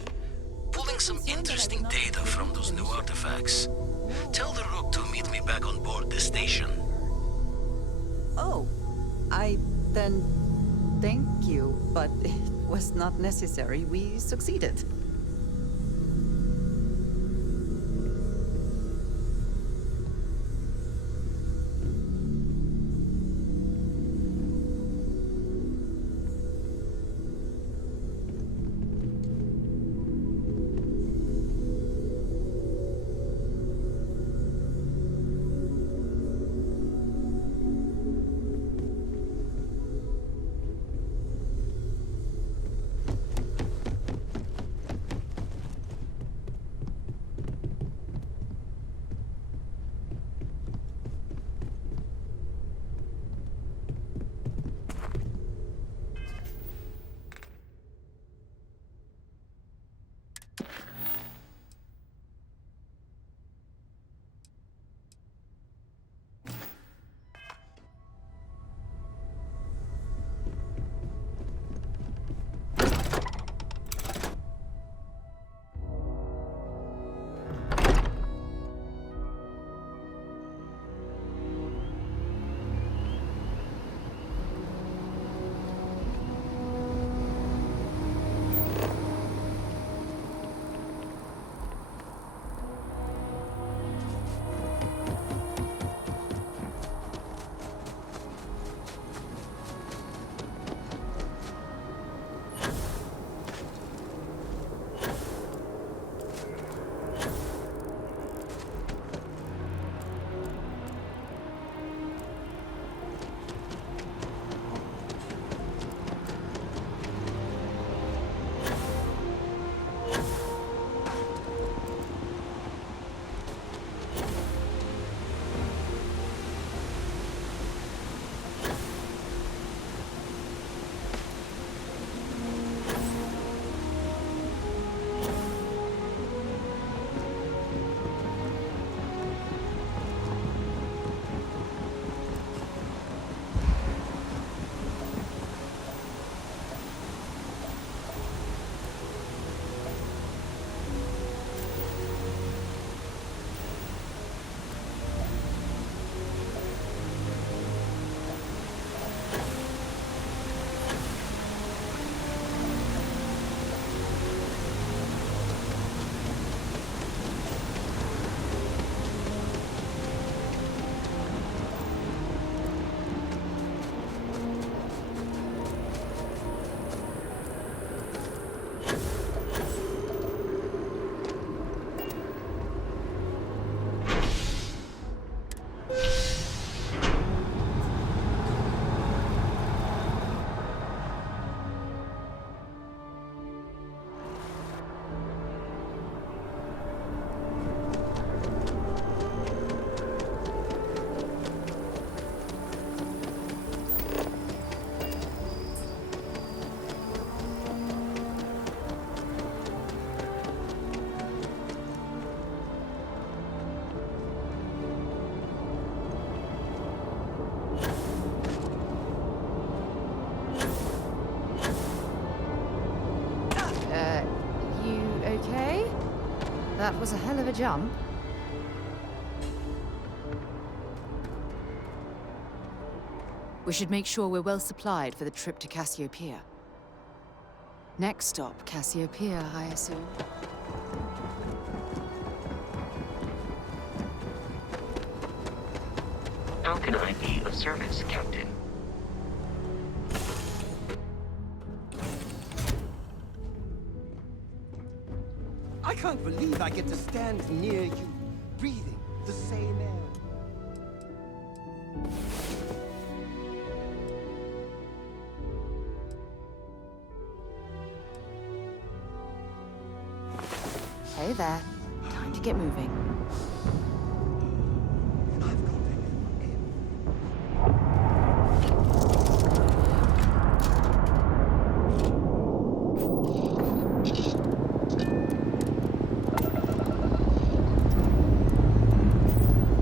pulling some interesting data from those new artifacts. Tell the Rook to meet me back on board the station. Oh, then thank you, but it was not necessary. We succeeded. That was a hell of a jump. We should make sure we're well supplied for the trip to Cassiopeia. Next stop, Cassiopeia, I assume. How can I be of service, Captain? I can't believe I get to stand near you, breathing the same air. Hey there. Time to get moving.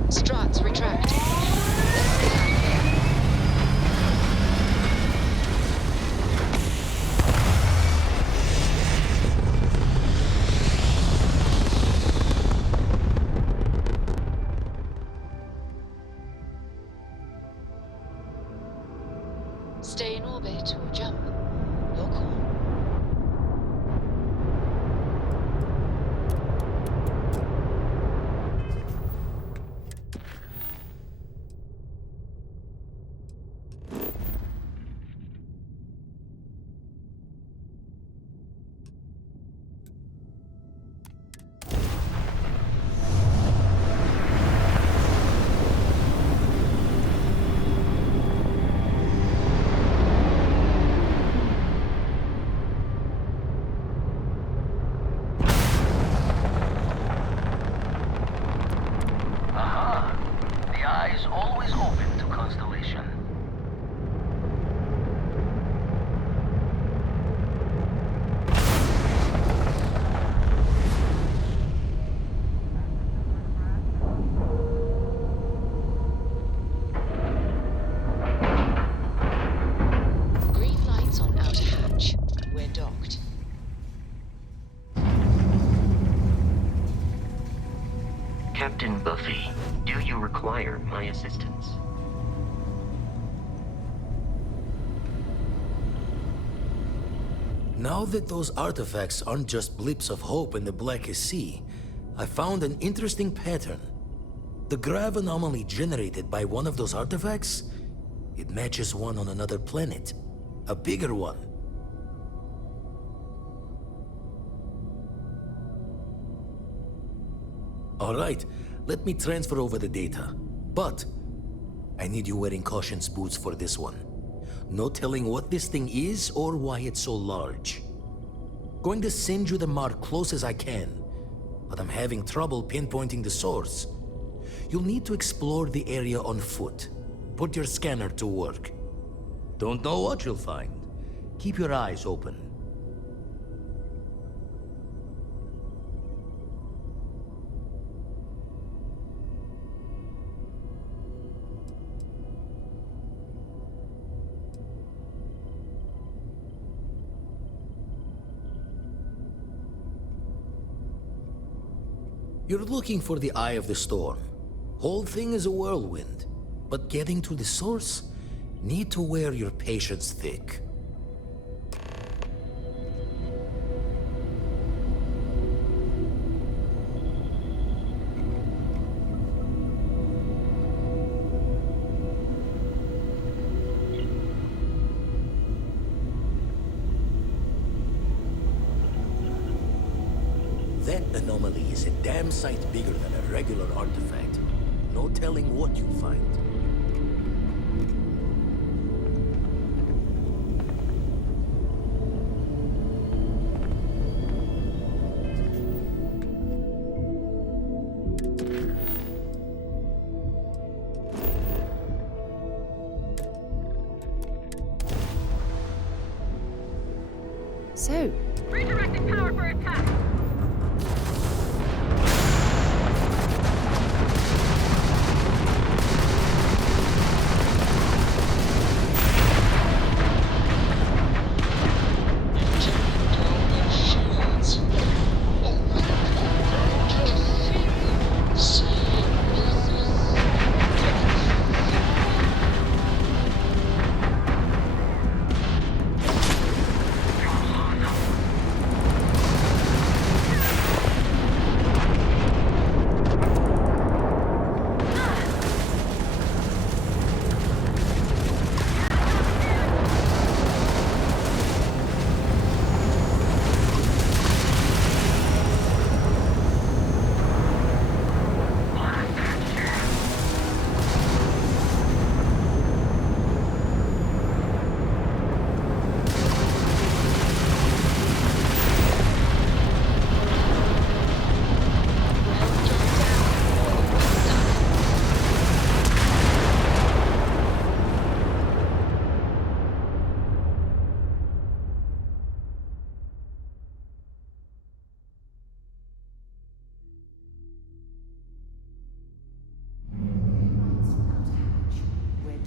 Struts, retract. Stay in orbit or jump. Your call. Aha! The eye is always open to Constellation. Green lights on outer hatch. We're docked. Captain Buffy, do you require my assistance? Now that those artifacts aren't just blips of hope in the blackest sea, I found an interesting pattern. The grav anomaly generated by one of those artifacts, it matches one on another planet. A bigger one. Alright, let me transfer over the data. But I need you wearing caution's boots for this one. No telling what this thing is or why it's so large. Going to send you the mark close as I can, but I'm having trouble pinpointing the source. You'll need to explore the area on foot. Put your scanner to work. Don't know what you'll find. Keep your eyes open. You're looking for the eye of the storm. Whole thing is a whirlwind. But getting to the source, need to wear your patience thick. That anomaly is a damn sight bigger than a regular artifact. No telling what you'll find. So, Redirecting power for attack.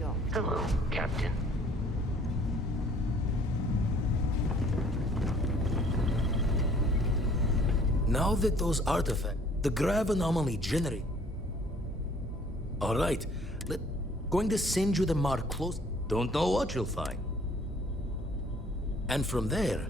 docked. Hello, Captain. Now that those artifacts, the grav anomaly generate. All right, going to send you the mark close. Don't know what you'll find. And from there,